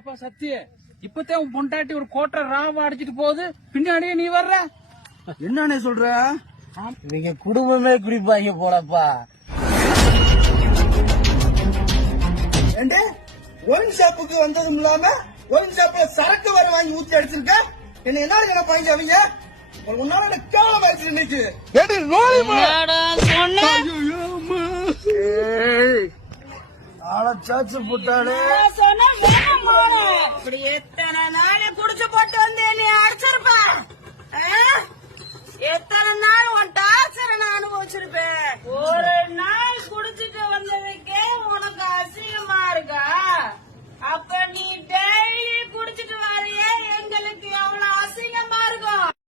எப்ப சத்திய. இப்பதான் உன் பொண்டாட்டி ஒரு கோட்டை ராவ அடிச்சிட்டு போகுது. பின்னாடியே நீ வர்ற. என்னண்ணே சொல்ற? இவங்க குடும்பமே குடிப்பாங்க போலப்பா. ஒயின் ஷாப்புக்கு வந்ததும் இல்லாம ஒயின் ஷாப்ல சரக்கு வர வாங்கி ஊத்தி அடிச்சிருக்க? என்ன என்ன என்ன பாங்க அவங்க உன்னால எனக்கு கேவலம் ஆயிடுச்சு இன்னைக்கு ஆள சாச்சு போட்டாலே போன இப்படி எத்தனை நாள் குடிச்சு போட்டு வந்து நீ அடிச்சிருப்ப? எத்தனை நாள் உன் டார்ச்சரை நான் அனுபவிச்சிருப்பேன்?